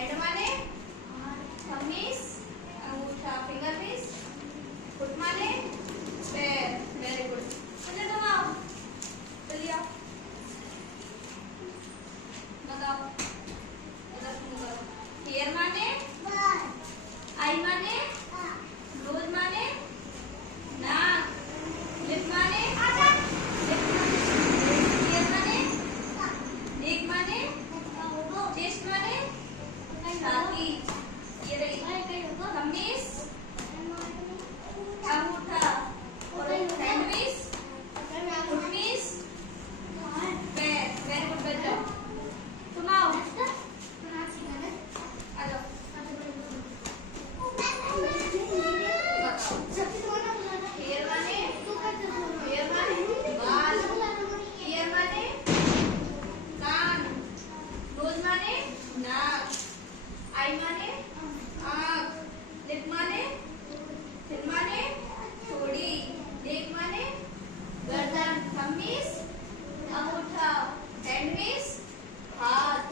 Hand माने थंबिस अंगूठा finger पिस। Foot माने पैर। Very good. चलिए घुमाओ। चलिए बताओ इधर शुरू करो। हेयर माने आई माने नोज माने नाक। लिप माने ईयर माने नेक माने चेस्ट माने छाती। ये रही थंबिस अंगूठा और हैंड पिस फुट पिस पैर। वेरी गुड बच्चों। तुम आओ आ जाओ। हेयर माने बाल। ईयर माने कान। नोज माने नाक। आई माने आँख। लिप माने फिर माने थोड़ी। नेक माने गर्दन। थंबिस अंगूठा हैंड पिस हाथ।